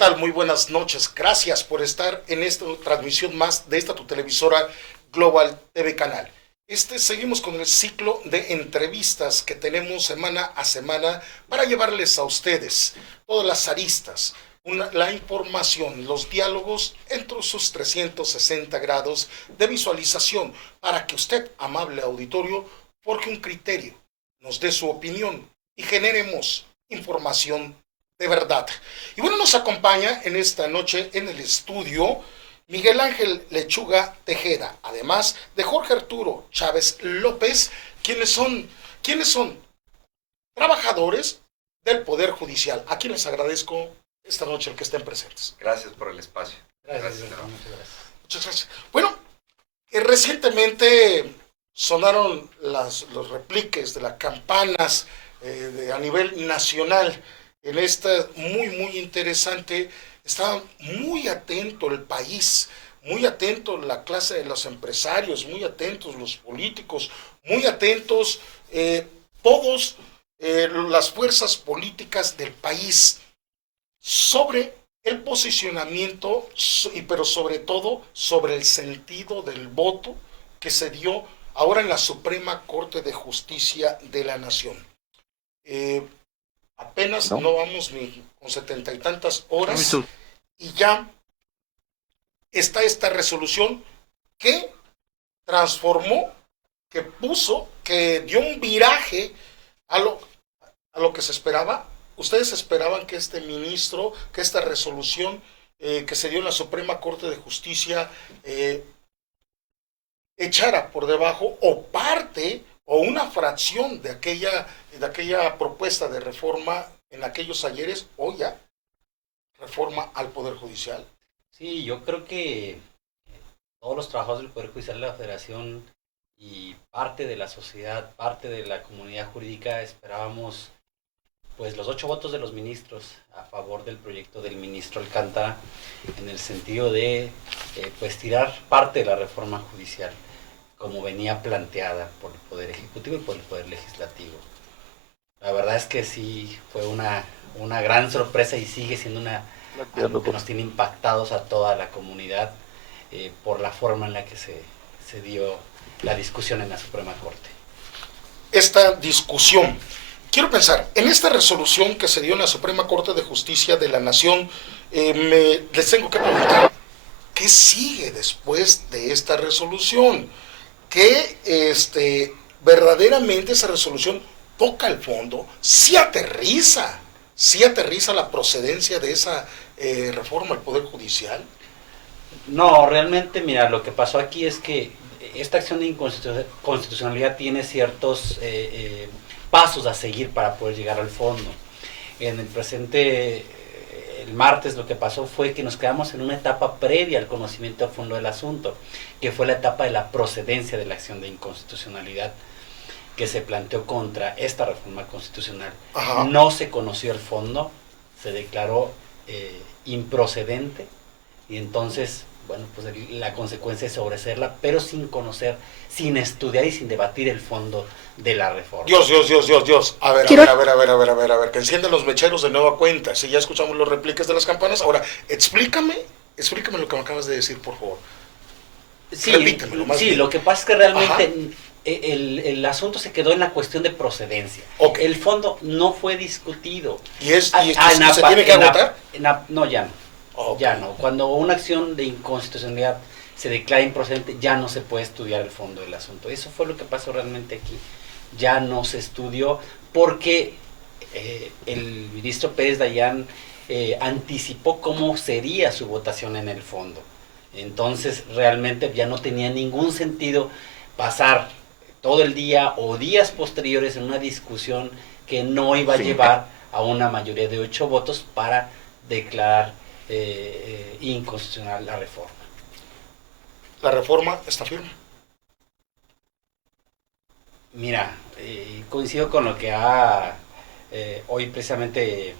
tal? Muy buenas noches. Gracias por estar en esta transmisión más de esta tu televisora Global TV Canal. Seguimos con el ciclo de entrevistas que tenemos semana a semana para llevarles a ustedes todas las aristas, la información, los diálogos entre sus 360 grados de visualización para que usted, amable auditorio, forje un criterio, nos dé su opinión y generemos información de verdad. Y bueno, nos acompaña en esta noche en el estudio Miguel Ángel Lechuga Tejeda, además de Jorge Arturo Chávez López, quienes son trabajadores del Poder Judicial, a quienes agradezco esta noche el que estén presentes. Gracias por el espacio. Gracias. Muchas gracias. Bueno, recientemente sonaron los repliques de las campanas a nivel nacional. En esta muy interesante, está muy atento el país, muy atento la clase de los empresarios, muy atentos los políticos, muy atentos todos las fuerzas políticas del país sobre el posicionamiento, pero sobre todo sobre el sentido del voto que se dio ahora en la Suprema Corte de Justicia de la Nación. Apenas no vamos ni con 70 y tantas horas y ya está esta resolución que transformó, que puso, que dio un viraje a lo que se esperaba. ¿Ustedes esperaban que este ministro, que esta resolución que se dio en la Suprema Corte de Justicia echara por debajo o parte o una fracción de aquella propuesta de reforma en aquellos ayeres, o ya reforma al Poder Judicial? Sí, yo creo que todos los trabajadores del Poder Judicial de la Federación y parte de la sociedad, parte de la comunidad jurídica esperábamos pues los 8 votos de los ministros a favor del proyecto del ministro Alcántara en el sentido de pues tirar parte de la reforma judicial como venía planteada por el Poder Ejecutivo y por el Poder Legislativo. La verdad es que sí fue una gran sorpresa y sigue siendo algo que nos tiene impactados a toda la comunidad por la forma en la que se dio la discusión en la Suprema Corte. Esta discusión, quiero pensar, en esta resolución que se dio en la Suprema Corte de Justicia de la Nación, les tengo que preguntar, ¿qué sigue después de esta resolución? Que verdaderamente esa resolución toca el fondo, sí aterriza la procedencia de esa reforma al Poder Judicial. No, realmente, mira, lo que pasó aquí es que esta acción de inconstitucionalidad tiene ciertos pasos a seguir para poder llegar al fondo. En el presente, el martes, lo que pasó fue que nos quedamos en una etapa previa al conocimiento a fondo del asunto, que fue la etapa de la procedencia de la acción de inconstitucionalidad que se planteó contra esta reforma constitucional. Ajá. No se conoció el fondo, se declaró improcedente y entonces, bueno, pues la consecuencia es sobreseerla, pero sin conocer, sin estudiar y sin debatir el fondo de la reforma. Dios. A ver, que enciendan los mecheros de nueva cuenta. Si ya escuchamos los repliques de las campanas, ahora explícame lo que me acabas de decir, por favor. Sí, repítemelo más bien. Lo que pasa es que realmente el asunto se quedó en la cuestión de procedencia. Okay. El fondo no fue discutido. ¿Se tiene que agotar? No, ya no. Okay. Ya no. Cuando una acción de inconstitucionalidad se declara improcedente, ya no se puede estudiar el fondo del asunto. Eso fue lo que pasó realmente aquí. Ya no se estudió porque el ministro Pérez Dayán anticipó cómo sería su votación en el fondo. Entonces realmente ya no tenía ningún sentido pasar todo el día o días posteriores en una discusión que no iba a llevar a una mayoría de 8 votos para declarar inconstitucional la reforma. La reforma está firme. Mira, coincido con lo que hoy precisamente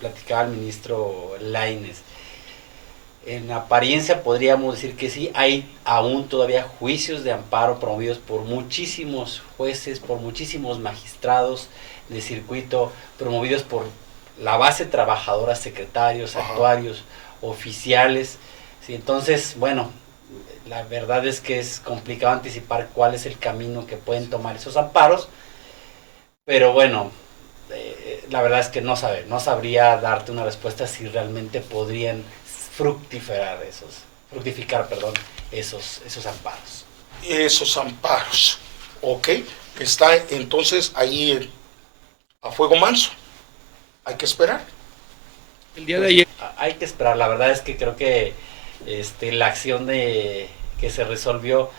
platicaba el ministro Lainez. En apariencia podríamos decir que sí, hay aún todavía juicios de amparo promovidos por muchísimos jueces, por muchísimos magistrados de circuito, promovidos por la base trabajadora, secretarios, Ajá. actuarios, oficiales. ¿Sí? Entonces, bueno, la verdad es que es complicado anticipar cuál es el camino que pueden tomar esos amparos, pero bueno, la verdad es que no sabría darte una respuesta si realmente podrían fructificar, perdón, esos amparos. Esos amparos, ¿ok? Está entonces ahí a fuego manso. Hay que esperar. El día de Pues ayer, hay que esperar, la verdad es que creo que la acción que se resolvió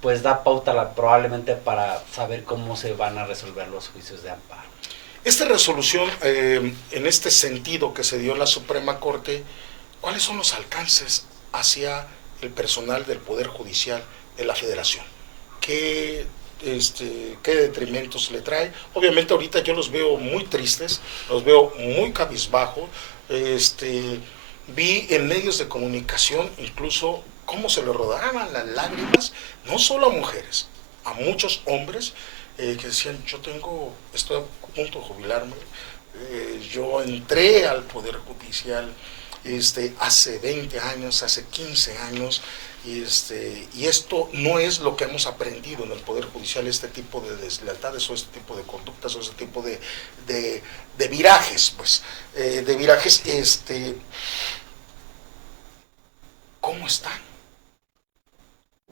pues da pauta probablemente para saber cómo se van a resolver los juicios de amparo. Esta resolución, en este sentido que se dio en la Suprema Corte, ¿cuáles son los alcances hacia el personal del Poder Judicial de la Federación? ¿Qué, qué detrimentos le trae? Obviamente ahorita yo los veo muy tristes, los veo muy cabizbajos. Vi en medios de comunicación incluso cómo se le rodaban las lágrimas, no solo a mujeres, a muchos hombres que decían, estoy a punto de jubilarme, yo entré al Poder Judicial hace 20 años, hace 15 años, y esto no es lo que hemos aprendido en el Poder Judicial, este tipo de deslealtades o este tipo de conductas o este tipo de virajes, pues, de virajes, ¿cómo están?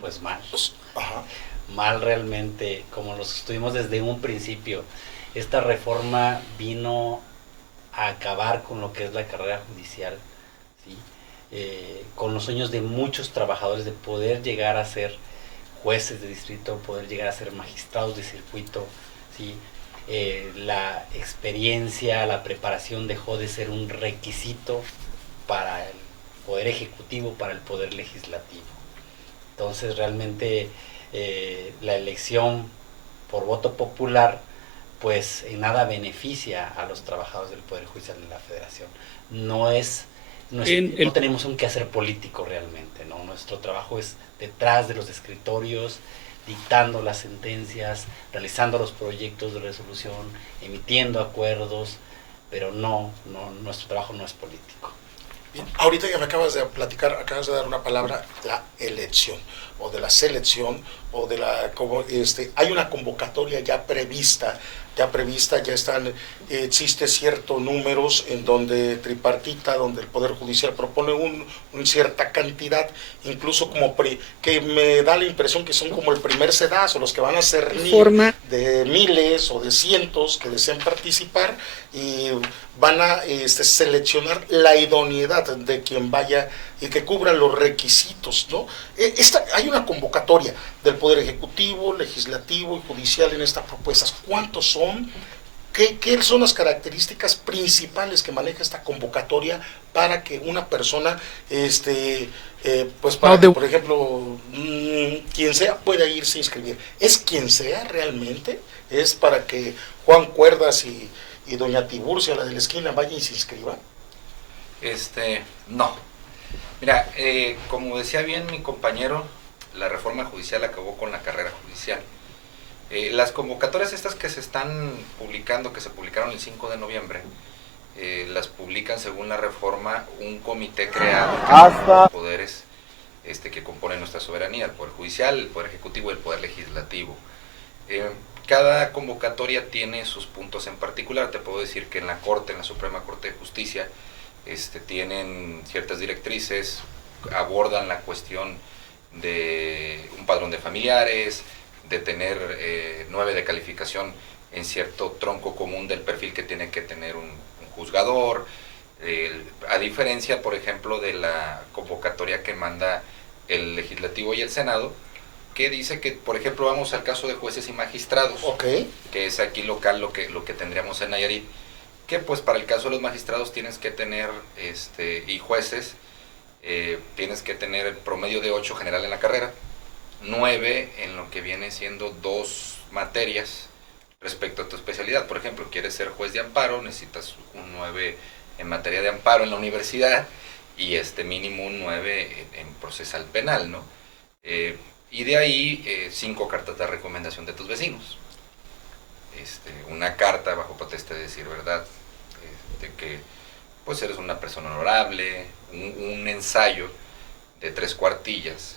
Pues mal. Pues, ajá. Mal realmente, como los estuvimos desde un principio. Esta reforma vino a acabar con lo que es la carrera judicial, ¿sí? Con los sueños de muchos trabajadores de poder llegar a ser jueces de distrito, poder llegar a ser magistrados de circuito, ¿sí? La experiencia, la preparación dejó de ser un requisito para el poder ejecutivo, para el poder legislativo. Entonces realmente la elección por voto popular pues en nada beneficia a los trabajadores del Poder Judicial de la Federación. No tenemos un quehacer político realmente, ¿no? Nuestro trabajo es detrás de los escritorios, dictando las sentencias, realizando los proyectos de resolución, emitiendo acuerdos, pero nuestro trabajo no es político. Bien, ahorita ya me acabas de platicar, acabas de dar una palabra, la elección, o de la selección, o de la, como hay una convocatoria ya están, existe ciertos números en donde tripartita, donde el Poder Judicial propone una cierta cantidad, incluso como que me da la impresión que son como el primer sedazo, los que van a ser de miles o de cientos que desean participar y van a seleccionar la idoneidad de quien vaya y que cubra los requisitos, ¿no? Hay una convocatoria del Poder Ejecutivo, Legislativo y Judicial en estas propuestas. ¿Cuántos son? ¿Qué son las características principales que maneja esta convocatoria para que una persona, pues para que, por ejemplo, quien sea pueda irse a inscribir? ¿Es quien sea realmente? ¿Es para que Juan Cuerdas y doña Tiburcia, la de la esquina, vaya y se inscriba? No. Mira, como decía bien mi compañero, la reforma judicial acabó con la carrera judicial. Las convocatorias estas que se están publicando, que se publicaron el 5 de noviembre, las publican según la reforma un comité creado por los poderes que componen nuestra soberanía, el Poder Judicial, el Poder Ejecutivo y el Poder Legislativo. Cada convocatoria tiene sus puntos en particular. Te puedo decir que en la Corte, en la Suprema Corte de Justicia, tienen ciertas directrices, abordan la cuestión de un padrón de familiares, de tener 9 de calificación en cierto tronco común del perfil que tiene que tener un juzgador, a diferencia, por ejemplo, de la convocatoria que manda el Legislativo y el Senado, que dice que, por ejemplo, vamos al caso de jueces y magistrados, que es aquí local lo que tendríamos en Nayarit, que pues para el caso de los magistrados tienes que tener, y jueces, tienes que tener el promedio de 8 general en la carrera, 9 en lo que viene siendo 2 materias respecto a tu especialidad. Por ejemplo, quieres ser juez de amparo, necesitas un 9 en materia de amparo en la universidad y mínimo un 9 en procesal penal, ¿no? Y de ahí 5 cartas de recomendación de tus vecinos. Una carta bajo protesta de decir verdad, de que pues eres una persona honorable, un ensayo de 3 cuartillas,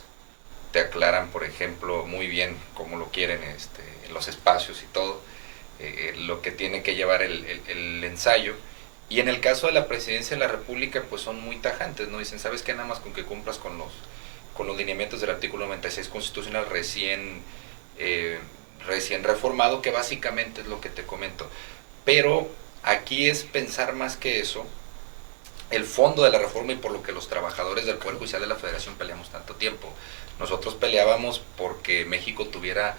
te aclaran, por ejemplo, muy bien cómo lo quieren en los espacios y todo, lo que tiene que llevar el ensayo. Y en el caso de la presidencia de la República, pues son muy tajantes, ¿no? Dicen, ¿sabes qué? Nada más con que cumplas con los lineamientos del artículo 96 constitucional recién reformado, que básicamente es lo que te comento. Pero aquí es pensar más que eso, el fondo de la reforma y por lo que los trabajadores del Poder Judicial de la Federación peleamos tanto tiempo. Nosotros peleábamos porque México tuviera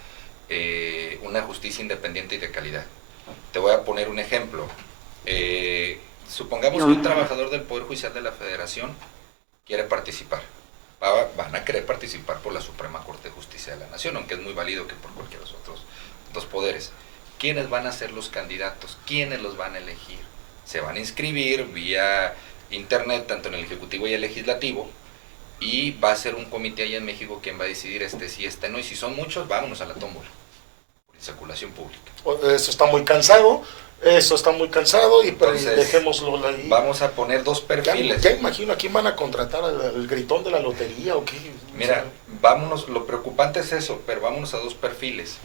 una justicia independiente y de calidad. Te voy a poner un ejemplo. Supongamos que un trabajador del Poder Judicial de la Federación quiere participar. Van a querer participar por la Suprema Corte de Justicia de la Nación, aunque es muy válido que por cualquiera de los otros 2 poderes. ¿Quiénes van a ser los candidatos? ¿Quiénes los van a elegir? Se van a inscribir vía internet, tanto en el Ejecutivo y el Legislativo, y va a ser un comité allá en México quien va a decidir sí, no, y si son muchos, vámonos a la tómbola, por circulación pública. Eso está muy cansado, y entonces, dejémoslo ahí. Vamos a poner 2 perfiles. Ya imagino a quién van a contratar, al gritón de la lotería o qué. Mira, vámonos, lo preocupante es eso, pero vámonos a 2 perfiles.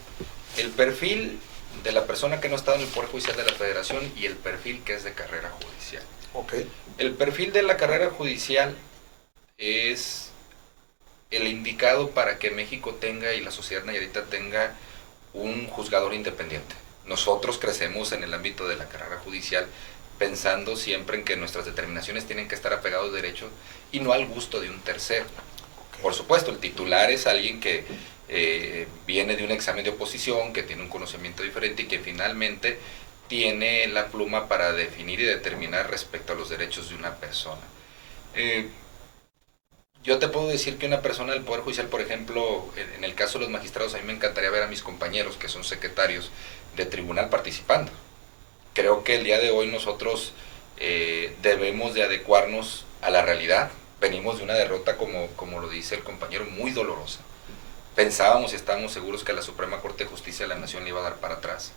El perfil de la persona que no ha estado en el Poder Judicial de la Federación y el perfil que es de carrera judicial. Okay. El perfil de la carrera judicial es el indicado para que México tenga y la sociedad nayarita tenga un juzgador independiente. Nosotros crecemos en el ámbito de la carrera judicial pensando siempre en que nuestras determinaciones tienen que estar apegados a derecho y no al gusto de un tercero. Por supuesto, el titular es alguien que viene de un examen de oposición, que tiene un conocimiento diferente y que finalmente tiene la pluma para definir y determinar respecto a los derechos de una persona. Yo te puedo decir que una persona del Poder Judicial, por ejemplo, en el caso de los magistrados, a mí me encantaría ver a mis compañeros que son secretarios de tribunal participando. Creo que el día de hoy nosotros debemos de adecuarnos a la realidad. Venimos de una derrota, como lo dice el compañero, muy dolorosa. Pensábamos y estábamos seguros que la Suprema Corte de Justicia de la Nación le iba a dar para atrás.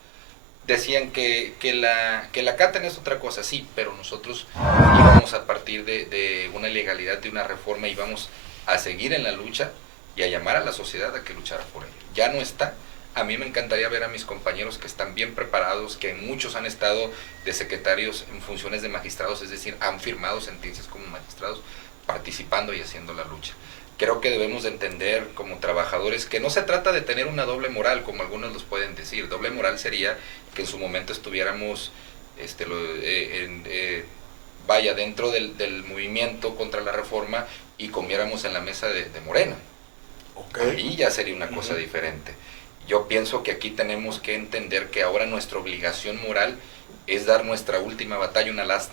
Decían que la caten es otra cosa, sí, pero nosotros íbamos a partir de una ilegalidad, de una reforma, y íbamos a seguir en la lucha y a llamar a la sociedad a que luchara por ello. Ya no está. A mí me encantaría ver a mis compañeros que están bien preparados, que muchos han estado de secretarios en funciones de magistrados, es decir, han firmado sentencias como magistrados, participando y haciendo la lucha. Creo que debemos de entender como trabajadores que no se trata de tener una doble moral, como algunos los pueden decir. Doble moral sería que en su momento estuviéramos dentro del movimiento contra la reforma y comiéramos en la mesa de Morena. Okay. Ahí ya sería una cosa diferente. Yo pienso que aquí tenemos que entender que ahora nuestra obligación moral es dar nuestra última batalla, una last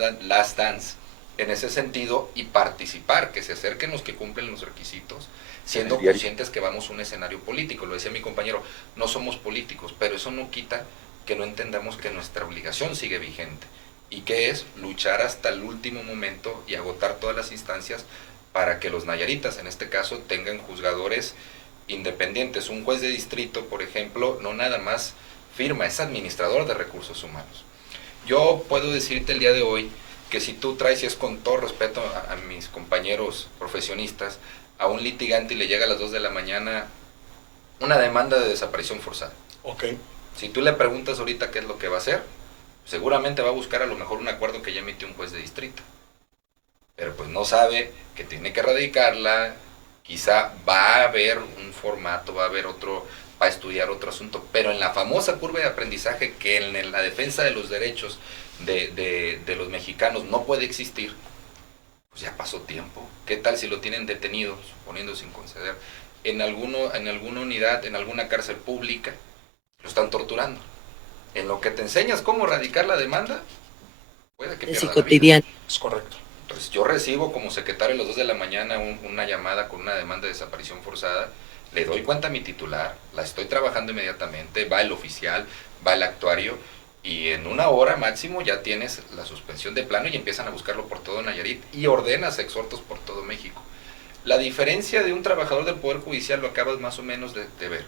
dance, en ese sentido, y participar, que se acerquen los que cumplen los requisitos, siendo conscientes que vamos a un escenario político. Lo decía mi compañero, no somos políticos, pero eso no quita que no entendamos que nuestra obligación sigue vigente, y que es luchar hasta el último momento y agotar todas las instancias para que los nayaritas, en este caso, tengan juzgadores independientes. Un juez de distrito, por ejemplo, no nada más firma, es administrador de recursos humanos. Yo puedo decirte el día de hoy que si tú traes, y es con todo respeto a mis compañeros profesionistas, a un litigante y le llega a las 2 de la mañana una demanda de desaparición forzada. Okay. Si tú le preguntas ahorita qué es lo que va a hacer, seguramente va a buscar a lo mejor un acuerdo que ya emitió un juez de distrito. Pero pues no sabe que tiene que radicarla, quizá va a haber un formato, va a haber otro, va a estudiar otro asunto, pero en la famosa curva de aprendizaje que en la defensa de los derechos de los mexicanos no puede existir, pues ya pasó tiempo. ¿Qué tal si lo tienen detenido, suponiendo sin conceder, en alguna unidad, en alguna cárcel pública? Lo están torturando. En lo que te enseñas cómo radicar la demanda, puede que pierda la vida. Es correcto. Entonces yo recibo como secretario a las 2 de la mañana una llamada con una demanda de desaparición forzada, le doy cuenta a mi titular, la estoy trabajando inmediatamente, va el oficial, va el actuario, y en 1 hora máximo ya tienes la suspensión de plano y empiezan a buscarlo por todo Nayarit y ordenas exhortos por todo México. La diferencia de un trabajador del Poder Judicial lo acabas más o menos de ver.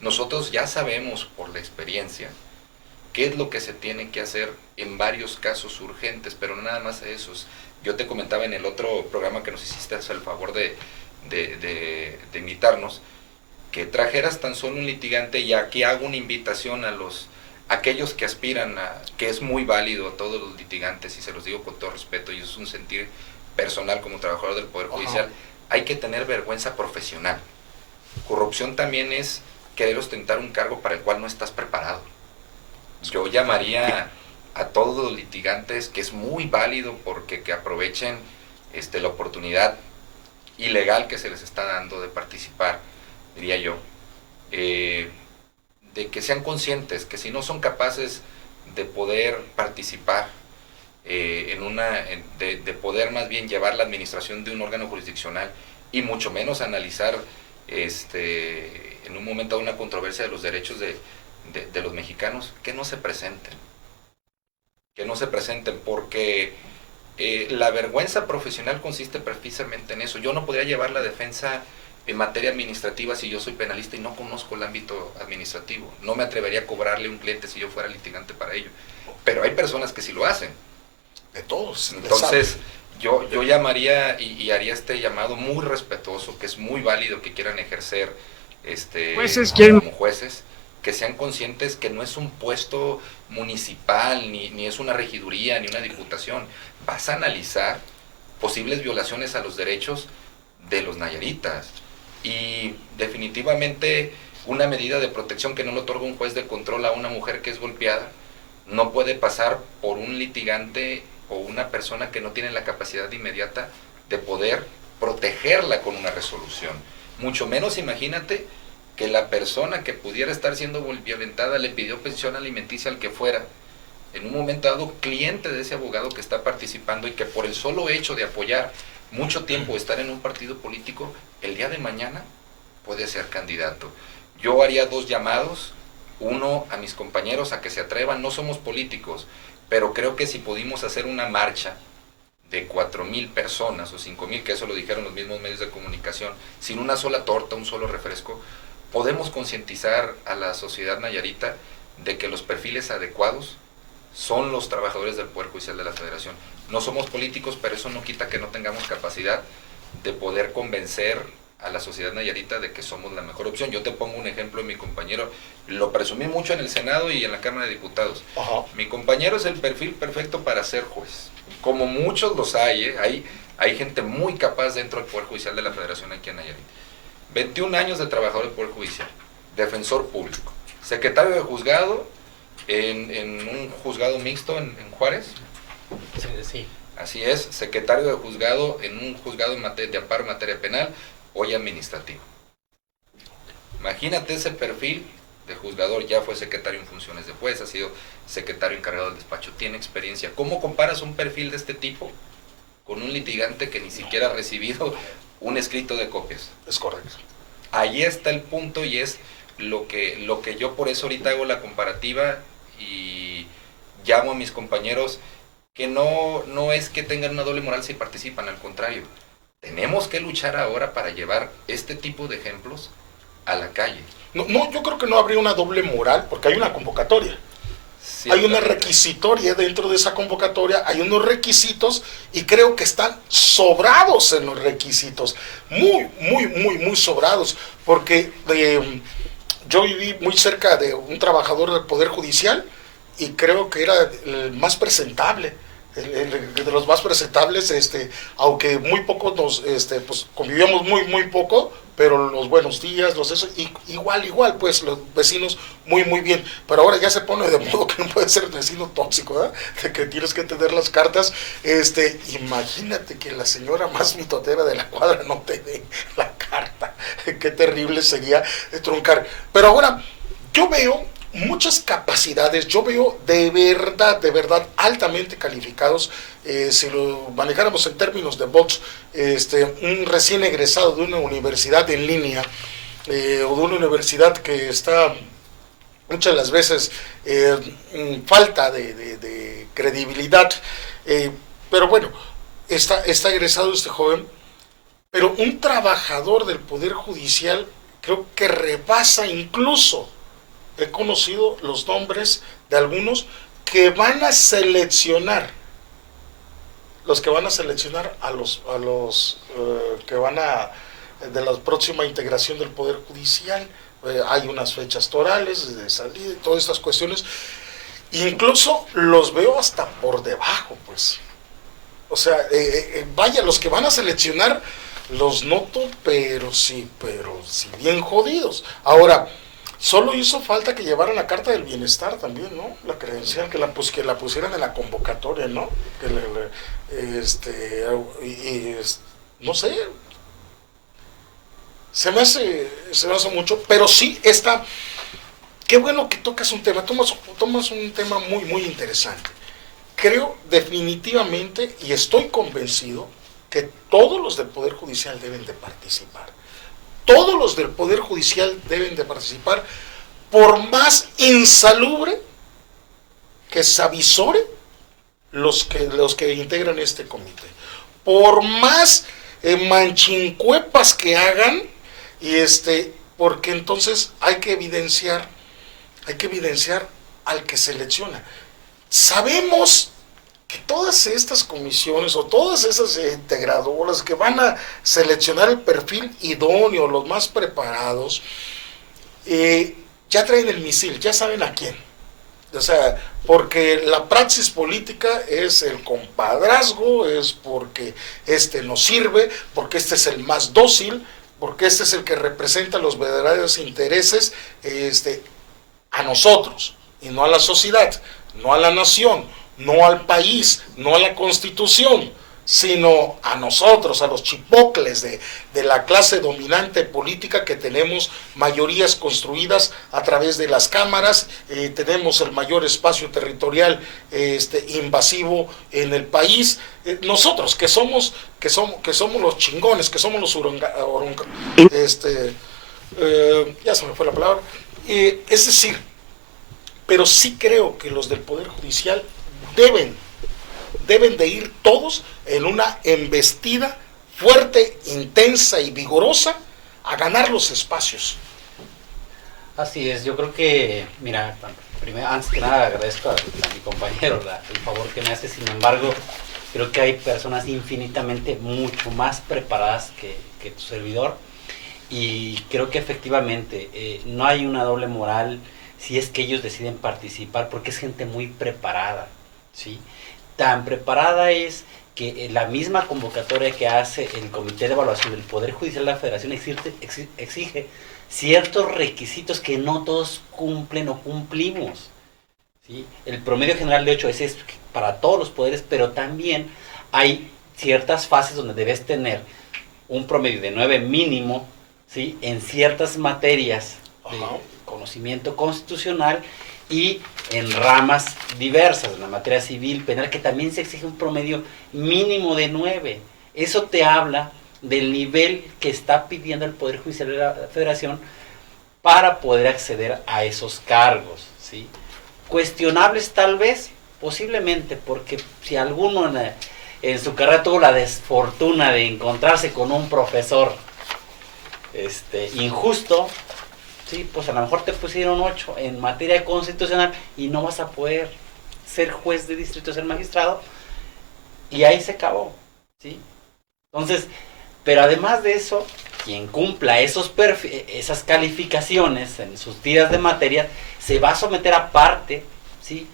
Nosotros ya sabemos por la experiencia qué es lo que se tiene que hacer en varios casos urgentes, pero no nada más esos. Yo te comentaba en el otro programa que nos hiciste el favor de invitarnos, que trajeras tan solo un litigante, y aquí hago una invitación a aquellos que aspiran que es muy válido a todos los litigantes, y se los digo con todo respeto, y es un sentir personal como trabajador del Poder Judicial, hay que tener vergüenza profesional. Corrupción también es querer ostentar un cargo para el cual no estás preparado. Yo llamaría a todos los litigantes, que es muy válido porque que aprovechen la oportunidad ilegal que se les está dando de participar, diría yo, de que sean conscientes que si no son capaces de poder participar de poder más bien llevar la administración de un órgano jurisdiccional, y mucho menos analizar en un momento de una controversia de los derechos de los mexicanos, que no se presenten, porque la vergüenza profesional consiste precisamente en eso. Yo no podría llevar la defensa en materia administrativa si yo soy penalista y no conozco el ámbito administrativo. No me atrevería a cobrarle a un cliente si yo fuera litigante para ello, pero hay personas que sí lo hacen. De todos. Entonces yo llamaría y haría este llamado muy respetuoso, que es muy válido que quieran ejercer como jueces, que sean conscientes que no es un puesto municipal, ni es una regiduría, ni una diputación. Vas a analizar posibles violaciones a los derechos de los nayaritas, y definitivamente una medida de protección que no le otorga un juez de control a una mujer que es golpeada no puede pasar por un litigante o una persona que no tiene la capacidad inmediata de poder protegerla con una resolución. Mucho menos imagínate que la persona que pudiera estar siendo violentada le pidió pensión alimenticia al que fuera, en un momento dado cliente de ese abogado que está participando, y que por el solo hecho de apoyar mucho tiempo estar en un partido político, el día de mañana puede ser candidato. Yo haría dos llamados: uno, a mis compañeros a que se atrevan. No somos políticos, pero creo que si pudimos hacer una marcha de 4,000 personas o 5,000, que eso lo dijeron los mismos medios de comunicación, sin una sola torta, un solo refresco, podemos concientizar a la sociedad nayarita de que los perfiles adecuados son los trabajadores del Poder Judicial de la Federación. No somos políticos, pero eso no quita que no tengamos capacidad de poder convencer a la sociedad nayarita de que somos la mejor opción. Yo te pongo un ejemplo de mi compañero, lo presumí mucho en el Senado y en la Cámara de Diputados. Mi compañero es el perfil perfecto para ser juez, como muchos los hay, hay gente muy capaz dentro del Poder Judicial de la Federación aquí en Nayarit. 21 años de trabajador del Poder Judicial, defensor público, secretario de juzgado en un juzgado mixto en Juárez. Sí. Así es, secretario de juzgado en un juzgado de amparo en materia penal, hoy administrativo. Imagínate ese perfil de juzgador, ya fue secretario en funciones de juez, ha sido secretario encargado del despacho, tiene experiencia. ¿Cómo comparas un perfil de este tipo con un litigante que ni siquiera ha recibido un escrito de copias? Es correcto. Ahí está el punto, y es lo que yo por eso ahorita hago la comparativa y llamo a mis compañeros que no es que tengan una doble moral si participan, al contrario. Tenemos que luchar ahora para llevar este tipo de ejemplos a la calle. No, yo creo que no habría una doble moral, porque hay una convocatoria. Hay una requisitoria dentro de esa convocatoria, hay unos requisitos, y creo que están sobrados en los requisitos. Muy sobrados, porque yo viví muy cerca de un trabajador del Poder Judicial, y creo que era el más presentable. De los más presentables, aunque muy poco pues convivíamos muy poco, pero los buenos días, igual, pues los vecinos muy bien, pero ahora ya se pone de modo que no puede ser vecino tóxico, ¿eh? De que tienes que tener las cartas, imagínate que la señora más mitotera de la cuadra no te dé la carta, qué terrible sería truncar. Pero ahora, yo veo muchas capacidades, yo veo de verdad altamente calificados, si lo manejáramos en términos de bots, un recién egresado de una universidad en línea, o de una universidad que está muchas de las veces falta de credibilidad, pero bueno, está egresado este joven, pero un trabajador del Poder Judicial creo que rebasa incluso he conocido los nombres de algunos que van a seleccionar, los que van a seleccionar a los que van a, de la próxima integración del Poder Judicial. Hay unas fechas torales de salida y todas estas cuestiones. Incluso los veo hasta por debajo, pues. O sea, vaya, los que van a seleccionar los noto, pero sí bien jodidos. Ahora, solo hizo falta que llevaran la carta del bienestar también, ¿no? La credencial, que la pusieran en la convocatoria, ¿no? No sé, se me hace mucho, pero sí está. Qué bueno que tocas un tema, tomas un tema muy, muy interesante. Creo definitivamente, y estoy convencido, que todos los del Poder Judicial deben de participar. Todos los del Poder Judicial deben de participar, por más insalubre que se avisore los que integran este comité. Por más manchincuepas que hagan, porque entonces hay que evidenciar al que selecciona. Sabemos que todas estas comisiones o todas esas integradoras que van a seleccionar el perfil idóneo, los más preparados, ya traen el misil, ya saben a quién. O sea, porque la praxis política es el compadrazgo, es porque nos sirve, porque este es el más dócil, porque este es el que representa los verdaderos intereses a nosotros y no a la sociedad, no a la nación, no al país, no a la Constitución, sino a nosotros, a los chipocles de la clase dominante política, que tenemos mayorías construidas a través de las cámaras, tenemos el mayor espacio territorial invasivo en el país, nosotros que somos los chingones, que somos los ya se me fue la palabra, es decir, pero sí creo que los del Poder Judicial deben de ir todos en una embestida fuerte, intensa y vigorosa a ganar los espacios. Así es, yo creo que, mira, primero, antes que nada agradezco a mi compañero el favor que me hace. Sin embargo, creo que hay personas infinitamente mucho más preparadas que tu servidor, y creo que efectivamente no hay una doble moral si es que ellos deciden participar, porque es gente muy preparada, ¿sí? Tan preparada es que la misma convocatoria que hace el Comité de Evaluación del Poder Judicial de la Federación exige ciertos requisitos que no todos cumplen o cumplimos, ¿sí? El promedio general de 8 es para todos los poderes, pero también hay ciertas fases donde debes tener un promedio de 9 mínimo, ¿sí? En ciertas materias de conocimiento constitucional y en ramas diversas, en la materia civil, penal, que también se exige un promedio mínimo de 9. Eso te habla del nivel que está pidiendo el Poder Judicial de la Federación para poder acceder a esos cargos, ¿sí? Cuestionables tal vez, posiblemente, porque si alguno en su carrera tuvo la desfortuna de encontrarse con un profesor injusto, sí, pues a lo mejor te pusieron 8 en materia constitucional y no vas a poder ser juez de distrito, ser magistrado, y ahí se acabó, ¿sí? Entonces, pero además de eso, quien cumpla esas calificaciones en sus tiras de materia, se va a someter aparte, ¿sí?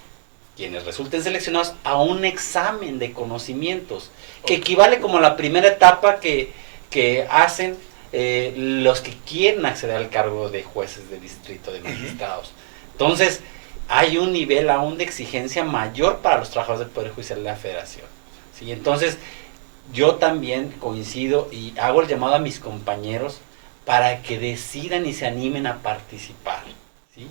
Quienes resulten seleccionados a un examen de conocimientos, que equivale como a la primera etapa que hacen los que quieren acceder al cargo de jueces de distrito, de magistrados. Entonces, hay un nivel aún de exigencia mayor para los trabajadores del Poder Judicial de la Federación, ¿sí? Entonces, yo también coincido y hago el llamado a mis compañeros para que decidan y se animen a participar, ¿sí?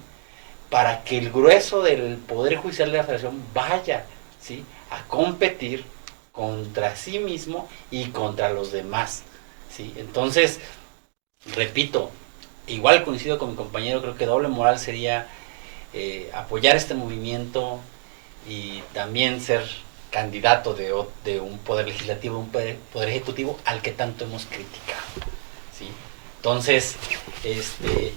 Para que el grueso del Poder Judicial de la Federación vaya, ¿sí?, a competir contra sí mismo y contra los demás, ¿sí? Entonces, repito, igual coincido con mi compañero, creo que doble moral sería apoyar este movimiento y también ser candidato de un poder legislativo, un poder ejecutivo al que tanto hemos criticado, ¿sí? Entonces,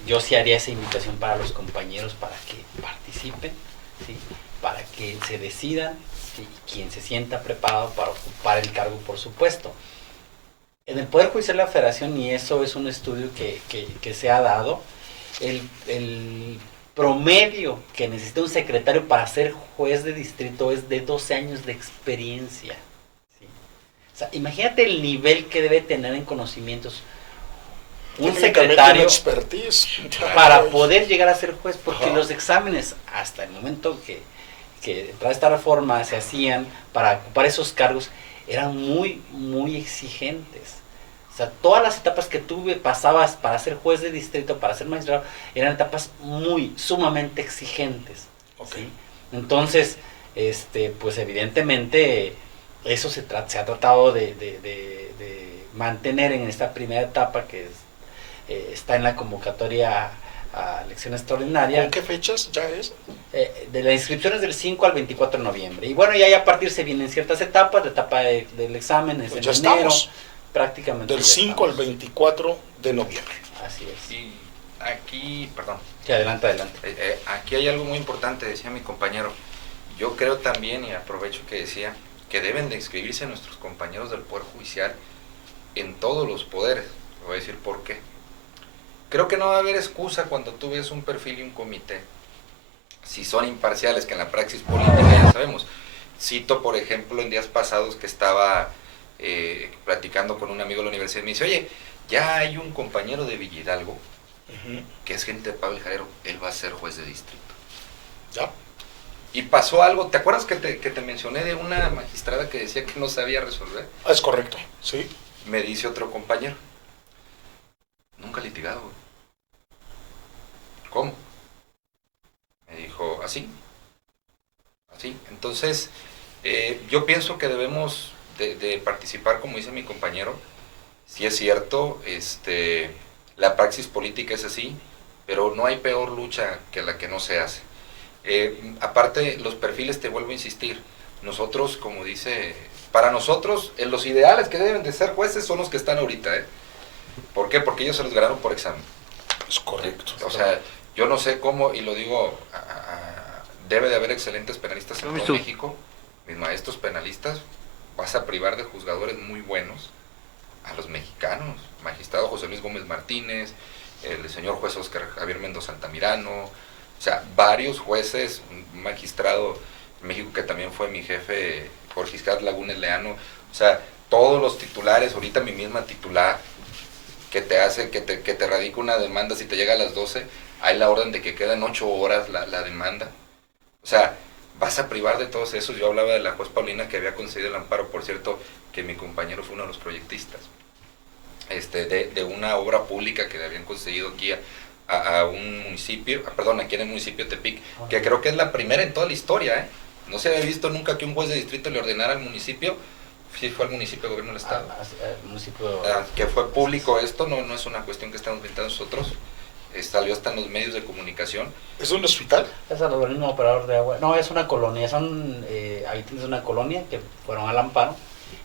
yo sí haría esa invitación para los compañeros para que participen, ¿sí? Para que se decidan, ¿sí? Quien se sienta preparado para ocupar el cargo, por supuesto. En el Poder Judicial de la Federación, y eso es un estudio que se ha dado, el promedio que necesita un secretario para ser juez de distrito es de 12 años de experiencia. ¿Sí? O sea, imagínate el nivel que debe tener en conocimientos un secretario para poder llegar a ser juez, porque los exámenes hasta el momento que tras esta reforma se hacían para ocupar esos cargos eran muy, muy exigentes. O sea, todas las etapas que pasabas para ser juez de distrito, para ser magistrado, eran etapas sumamente exigentes. Okay. ¿Sí? Entonces, pues evidentemente eso se ha tratado de mantener en esta primera etapa que está en la convocatoria a elección extraordinaria. ¿Con qué fechas ya es? De la inscripción es del 5 al 24 de noviembre. Y bueno, ya a partir se vienen ciertas etapas, la etapa del examen es pues en ya enero. Estamos. Prácticamente. Del 5 al 24 de noviembre. Así es. Y aquí, perdón. Sí, adelante. Aquí hay algo muy importante, decía mi compañero. Yo creo también, y aprovecho que decía, que deben de inscribirse nuestros compañeros del Poder Judicial en todos los poderes. Le voy a decir por qué. Creo que no va a haber excusa cuando tú ves un perfil y un comité, si son imparciales, que en la praxis política ya sabemos. Cito, por ejemplo, en días pasados que estaba platicando con un amigo de la universidad y me dice, oye, ya hay un compañero de Villa Hidalgo, que es gente de Pablo Jalero, él va a ser juez de distrito. ¿Ya? Y pasó algo, ¿te acuerdas que te mencioné de una magistrada que decía que no sabía resolver? Es correcto, sí. Me dice otro compañero, nunca he litigado, güey. ¿Cómo? Me dijo, así. Entonces, yo pienso que debemos de participar, como dice mi compañero. Sí es cierto, la praxis política es así, pero no hay peor lucha que la que no se hace. Aparte, los perfiles, te vuelvo a insistir, nosotros, como dice, para nosotros, los ideales que deben de ser jueces son los que están ahorita, ¿eh? ¿Por qué? Porque ellos se los ganaron por examen. Es correcto. O sea, yo no sé cómo, y lo digo, debe de haber excelentes penalistas en todo México. Mis maestros penalistas, vas a privar de juzgadores muy buenos a los mexicanos. Magistrado José Luis Gómez Martínez, el señor juez Oscar Javier Mendoza Altamirano, o sea, varios jueces, un magistrado en México que también fue mi jefe, Jorge Iscard Lagunes Leano, o sea, todos los titulares, ahorita mi misma titular, que te hace, que te radica una demanda, si te llega a las 12, hay la orden de que quedan 8 horas la demanda. O sea, vas a privar de todos esos. Yo hablaba de la juez Paulina que había concedido el amparo, por cierto, que mi compañero fue uno de los proyectistas, de una obra pública que le habían concedido aquí a un municipio, aquí en el municipio de Tepic, que creo que es la primera en toda la historia, ¿eh? No se había visto nunca que un juez de distrito le ordenara al municipio. Sí, fue al municipio de gobierno del estado. Que fue público esto, no es una cuestión que estamos inventando nosotros. Salió hasta en los medios de comunicación. ¿Es un hospital? Es el organismo operador de agua. No, es una colonia, son habitantes de una colonia que fueron al amparo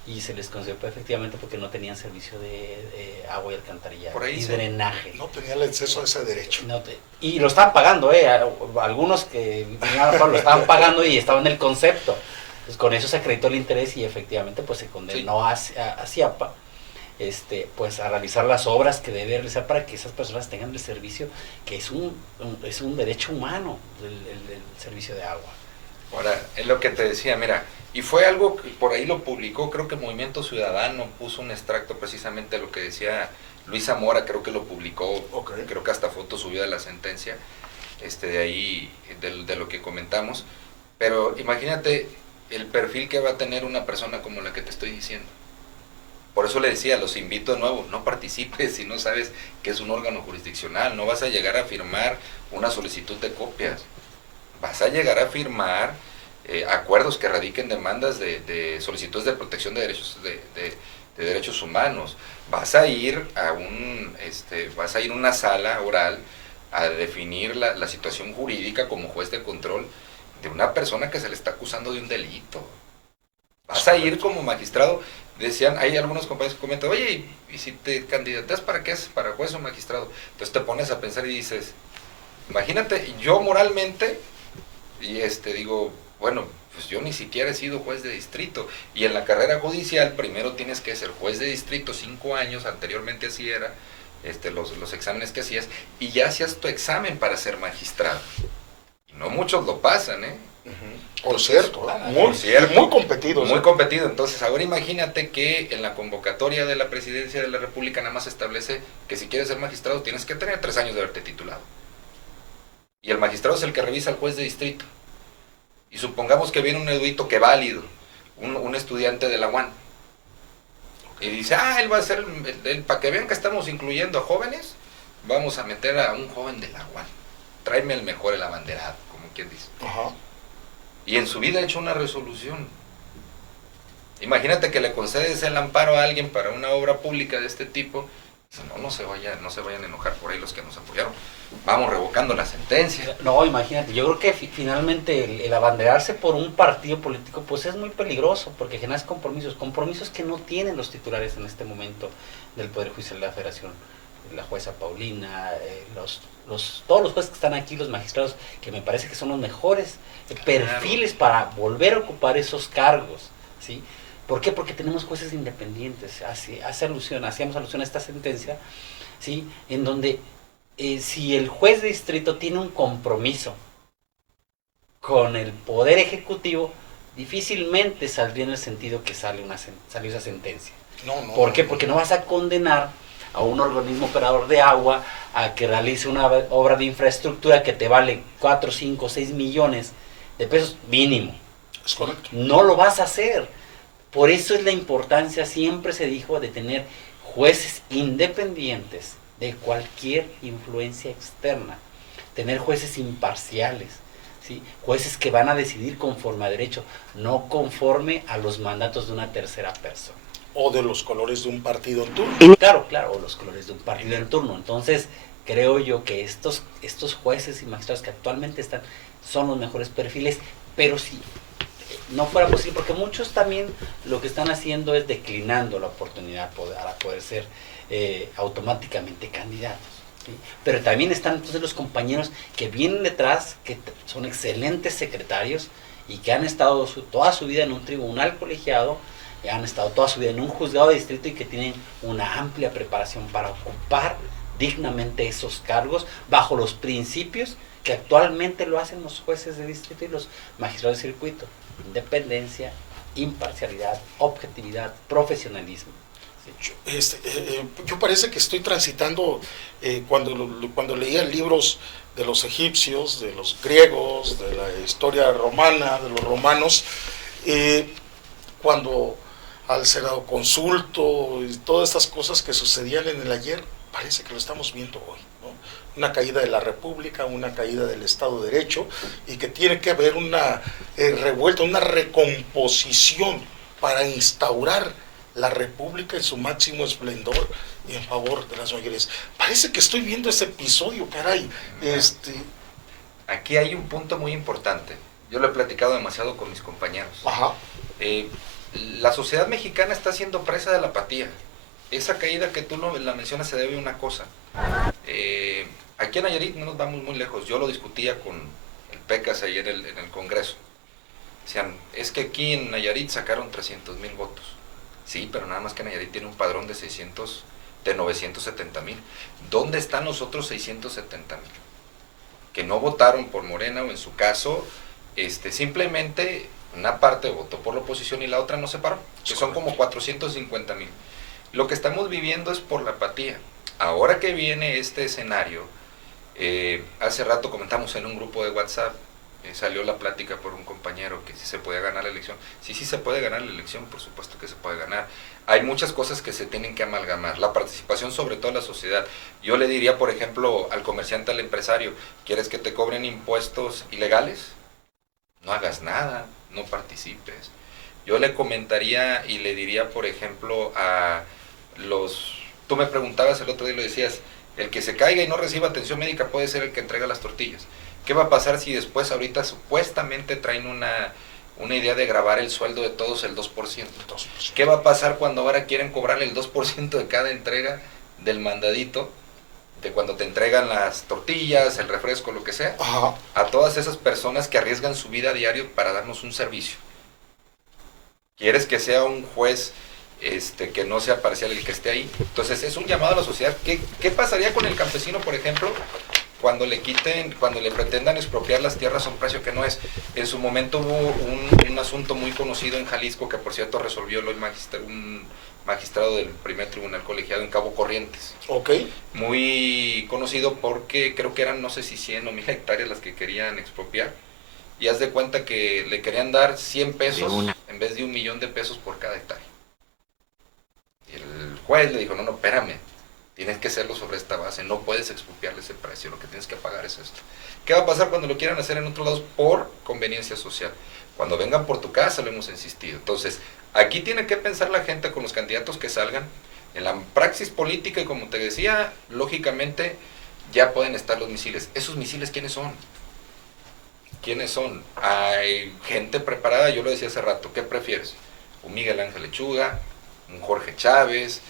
y se les concedió efectivamente porque no tenían servicio de agua y alcantarillado y drenaje. No tenían el acceso a ese derecho. Y lo estaban pagando, algunos que vinieron al amparo lo estaban pagando y estaban en el concepto. Pues con eso se acreditó el interés y efectivamente pues se condenó a CIAPA pues a realizar las obras que debe realizar para que esas personas tengan el servicio, que es un derecho humano, el servicio de agua. Ahora, es lo que te decía, mira, y fue algo que por ahí lo publicó, creo que Movimiento Ciudadano puso un extracto precisamente de lo que decía Luis Zamora, creo que lo publicó, okay. Creo que hasta foto subió de la sentencia, de ahí, de lo que comentamos, pero imagínate el perfil que va a tener una persona como la que te estoy diciendo. Por eso le decía, los invito de nuevo, no participes si no sabes que es un órgano jurisdiccional, no vas a llegar a firmar una solicitud de copias, vas a llegar a firmar acuerdos que radiquen demandas de solicitudes de protección de derechos humanos, vas a ir a una sala oral a definir la situación jurídica como juez de control de una persona que se le está acusando de un delito. Vas a ir como magistrado. Decían, hay algunos compañeros que comentan, oye, ¿y si te candidatas para qué es? ¿Para juez o magistrado? Entonces te pones a pensar y dices, imagínate, yo moralmente, y digo, bueno, pues yo ni siquiera he sido juez de distrito. Y en la carrera judicial, primero tienes que ser juez de distrito 5 años, anteriormente así era, los exámenes que hacías, y ya hacías tu examen para ser magistrado. Y no muchos lo pasan, ¿eh? Por cierto, muy competido. Muy competido. Entonces, ahora imagínate que en la convocatoria de la presidencia de la República nada más establece que si quieres ser magistrado tienes que tener 3 años de haberte titulado. Y el magistrado es el que revisa al juez de distrito. Y supongamos que viene un erudito que válido, un estudiante de la UAN. Y dice, él va a ser, para que vean que estamos incluyendo a jóvenes, vamos a meter a un joven de la UAN. Tráeme el mejor, el abanderado, como quien dice. Ajá. Y en su vida ha hecho una resolución. Imagínate que le concedes el amparo a alguien para una obra pública de este tipo. No se vayan a enojar por ahí los que nos apoyaron. Vamos revocando la sentencia. No, imagínate, yo creo que finalmente el abanderarse por un partido político pues es muy peligroso porque generas compromisos que no tienen los titulares en este momento del Poder Judicial de la Federación. La jueza Paulina, todos los jueces que están aquí, los magistrados, que me parece que son los mejores perfiles para volver a ocupar esos cargos, ¿sí? ¿Por qué? Porque tenemos jueces independientes. Hacíamos alusión a esta sentencia, ¿sí? En donde si el juez de distrito tiene un compromiso con el Poder Ejecutivo, difícilmente saldría en el sentido que salió esa sentencia. No. ¿Por qué? Porque no vas a condenar a un organismo operador de agua a que realice una obra de infraestructura que te vale 4, 5, 6 millones de pesos mínimo. Es correcto. No lo vas a hacer. Por eso es la importancia, siempre se dijo, de tener jueces independientes de cualquier influencia externa. Tener jueces imparciales, ¿sí? Jueces que van a decidir conforme a derecho, no conforme a los mandatos de una tercera persona. O de los colores de un partido en turno. Claro, o los colores de un partido en turno. Entonces, creo yo que estos jueces y magistrados que actualmente están son los mejores perfiles, pero si no fuera posible, porque muchos también lo que están haciendo es declinando la oportunidad para poder ser automáticamente candidatos, ¿sí? Pero también están entonces los compañeros que vienen detrás, que son excelentes secretarios y que han estado toda su vida en un tribunal colegiado, han estado toda su vida en un juzgado de distrito y que tienen una amplia preparación para ocupar dignamente esos cargos bajo los principios que actualmente lo hacen los jueces de distrito y los magistrados de circuito: independencia, imparcialidad, objetividad, profesionalismo. Sí. Yo parece que estoy transitando cuando leía libros de los egipcios, de los griegos, de la historia romana, de los romanos, cuando al Senado consulto y todas estas cosas que sucedían en el ayer, parece que lo estamos viendo hoy, ¿no? Una caída de la República, una caída del Estado de Derecho, y que tiene que haber una revuelta, una recomposición para instaurar la República en su máximo esplendor y en favor de las mayorías. Parece que estoy viendo ese episodio, caray. Aquí hay un punto muy importante. Yo lo he platicado demasiado con mis compañeros. Ajá. La sociedad mexicana está siendo presa de la apatía. Esa caída que tú la mencionas se debe a una cosa. Aquí en Nayarit no nos vamos muy lejos. Yo lo discutía con el PECAS ayer en el Congreso. Decían, es que aquí en Nayarit sacaron 300,000 votos. Sí, pero nada más que Nayarit tiene un padrón de 970,000. ¿Dónde están los otros 670,000? Que no votaron por Morena, o en su caso, simplemente una parte votó por la oposición y la otra no se paró, que son como 450,000. Lo que estamos viviendo es por la apatía. Ahora que viene este escenario, hace rato comentamos en un grupo de WhatsApp, salió la plática por un compañero que si se puede ganar la elección. Sí se puede ganar la elección, por supuesto que se puede ganar. Hay muchas cosas que se tienen que amalgamar, la participación sobre todo de la sociedad. Yo le diría, por ejemplo, al comerciante, al empresario, ¿quieres que te cobren impuestos ilegales? No hagas nada, no participes. Yo le comentaría y le diría, por ejemplo, a tú me preguntabas el otro día y lo decías, el que se caiga y no reciba atención médica puede ser el que entrega las tortillas. ¿Qué va a pasar si después ahorita supuestamente traen una una idea de grabar el sueldo de todos el 2%. ¿Qué va a pasar cuando ahora quieren cobrarle el 2% de cada entrega del mandadito? De cuando te entregan las tortillas, el refresco, lo que sea, Ajá. a todas esas personas que arriesgan su vida a diario para darnos un servicio. ¿Quieres que sea un juez que no sea parcial el que esté ahí? Entonces es un llamado a la sociedad. ¿Qué pasaría con el campesino, por ejemplo, cuando le pretendan expropiar las tierras a un precio que no es? En su momento hubo un asunto muy conocido en Jalisco, que por cierto resolvió un magistrado del primer tribunal colegiado en Cabo Corrientes. Ok. Muy conocido porque creo que eran, no sé si 100 o 1000 hectáreas las que querían expropiar. Y haz de cuenta que le querían dar 100 pesos en vez de 1,000,000 de pesos por cada hectárea. Y el juez le dijo, no, espérame, tienes que hacerlo sobre esta base, no puedes expropiarle ese precio, lo que tienes que pagar es esto. ¿Qué va a pasar cuando lo quieran hacer en otros lados por conveniencia social? Cuando vengan por tu casa, lo hemos insistido. Entonces, aquí tiene que pensar la gente con los candidatos que salgan en la praxis política y como te decía, lógicamente ya pueden estar los misiles. ¿Esos misiles quiénes son? ¿Quiénes son? Hay gente preparada, yo lo decía hace rato, ¿qué prefieres? Un Miguel Ángel Lechuga, un Jorge Chávez,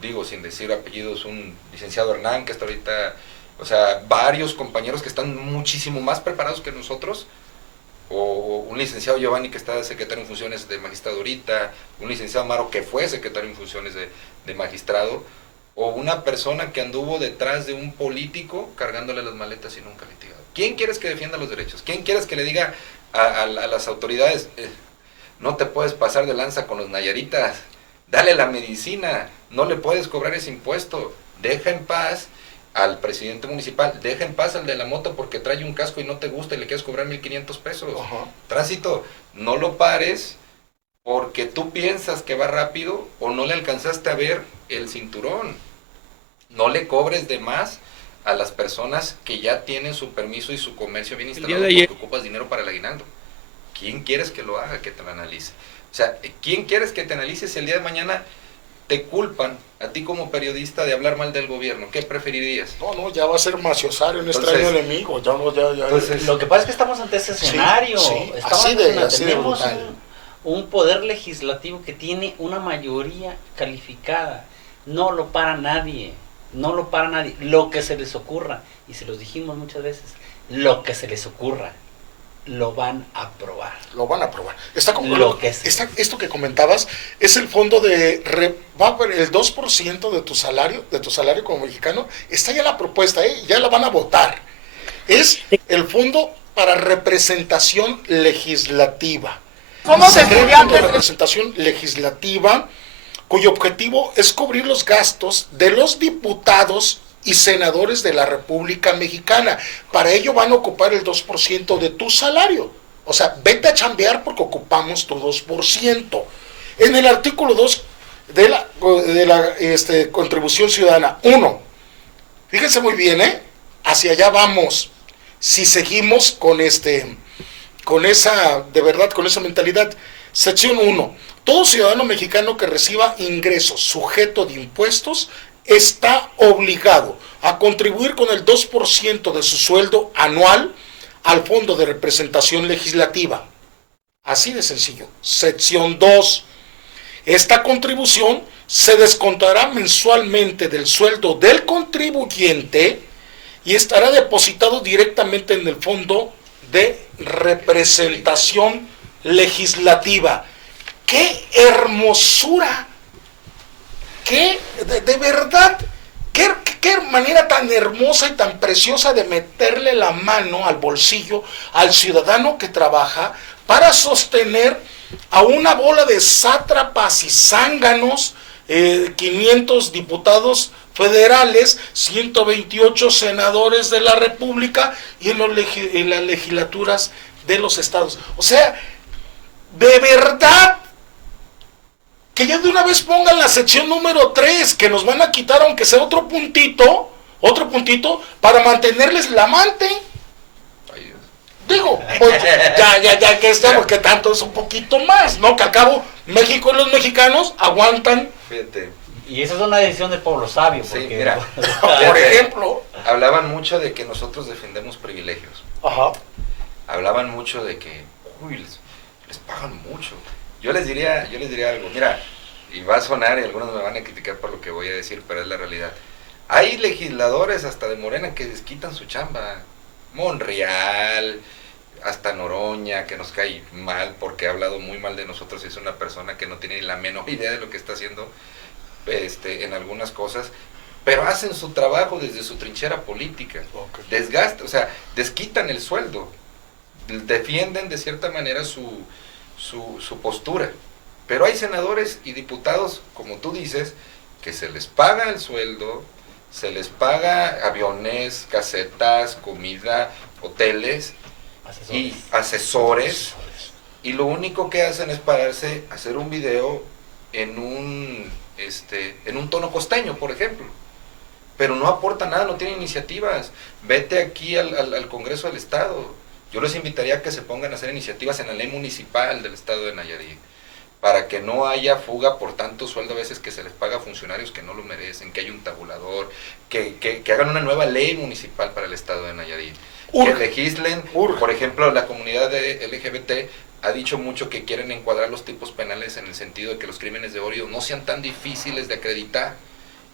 digo sin decir apellidos, un licenciado Hernán que está ahorita, o sea, varios compañeros que están muchísimo más preparados que nosotros, o un licenciado Giovanni que está secretario en funciones de magistrado ahorita, un licenciado Amaro que fue secretario en funciones de magistrado, o una persona que anduvo detrás de un político cargándole las maletas y nunca litigado. ¿Quién quieres que defienda los derechos? ¿Quién quieres que le diga a las autoridades, no te puedes pasar de lanza con los nayaritas, dale la medicina, no le puedes cobrar ese impuesto, deja en paz al presidente municipal, deja en paz al de la moto porque trae un casco y no te gusta y le quieres cobrar 1,500 pesos. Ajá. Tránsito, no lo pares porque tú piensas que va rápido o no le alcanzaste a ver el cinturón. No le cobres de más a las personas que ya tienen su permiso y su comercio bien instalado porque ocupas dinero para el aguinaldo. ¿Quién quieres que lo haga, que te lo analice? O sea, ¿quién quieres que te analice si el día de mañana te culpan a ti como periodista de hablar mal del gobierno? ¿Qué preferirías? No, ya va a ser maciosario, un extraño enemigo. Entonces, lo que pasa es que estamos ante ese escenario. Sí, Tenemos un poder legislativo que tiene una mayoría calificada. No lo para nadie. No lo para nadie. Lo que se les ocurra, y se los dijimos muchas veces, lo que se les ocurra, lo van a aprobar. Lo van a aprobar. Esto que comentabas es el fondo va a haber el 2% de tu salario como mexicano. Está ya la propuesta, ya la van a votar. Es el fondo para representación legislativa. Se crea el fondo de representación legislativa cuyo objetivo es cubrir los gastos de los diputados y senadores de la República Mexicana. Para ello van a ocupar el 2% de tu salario. O sea, vete a chambear porque ocupamos tu 2%. En el artículo 2 de la contribución ciudadana, 1, fíjense muy bien, hacia allá vamos. Si seguimos con esa mentalidad. Sección 1. Todo ciudadano mexicano que reciba ingresos sujeto de impuestos está obligado a contribuir con el 2% de su sueldo anual al Fondo de Representación Legislativa. Así de sencillo. Sección 2. Esta contribución se descontará mensualmente del sueldo del contribuyente y estará depositado directamente en el Fondo de Representación Legislativa. ¡Qué hermosura! De verdad, qué manera tan hermosa y tan preciosa de meterle la mano al bolsillo al ciudadano que trabaja para sostener a una bola de sátrapas y zánganos, 500 diputados federales, 128 senadores de la República y en las legislaturas de los estados. O sea, de verdad, que ya de una vez pongan la sección número 3, que nos van a quitar aunque sea otro puntito, para mantenerles la amante. Digo, pues, ya que está, porque tanto es un poquito más, ¿no? Que al cabo México y los mexicanos aguantan. Fíjate. Y esa es una decisión del pueblo sabio. Sí, porque, mira, por ejemplo, hablaban mucho de que nosotros defendemos privilegios. Ajá. Hablaban mucho de que uy, les pagan mucho. Yo les diría algo, mira, y va a sonar y algunos me van a criticar por lo que voy a decir, pero es la realidad. Hay legisladores hasta de Morena que desquitan su chamba. Monreal, hasta Noroña, que nos cae mal porque ha hablado muy mal de nosotros y es una persona que no tiene ni la menor idea de lo que está haciendo en algunas cosas, pero hacen su trabajo desde su trinchera política. Okay. Desgastan, o sea, desquitan el sueldo, defienden de cierta manera su postura. Pero hay senadores y diputados, como tú dices, que se les paga el sueldo, se les paga aviones, casetas, comida, hoteles y asesores, y lo único que hacen es pararse a hacer un video en un tono costeño, por ejemplo, pero no aporta nada, no tiene iniciativas. Vete aquí al Congreso del Estado. Yo les invitaría a que se pongan a hacer iniciativas en la ley municipal del Estado de Nayarit, para que no haya fuga por tanto sueldo a veces que se les paga a funcionarios que no lo merecen, que haya un tabulador, que hagan una nueva ley municipal para el Estado de Nayarit, que legislen. Por ejemplo, la comunidad de LGBT ha dicho mucho que quieren encuadrar los tipos penales en el sentido de que los crímenes de odio no sean tan difíciles de acreditar,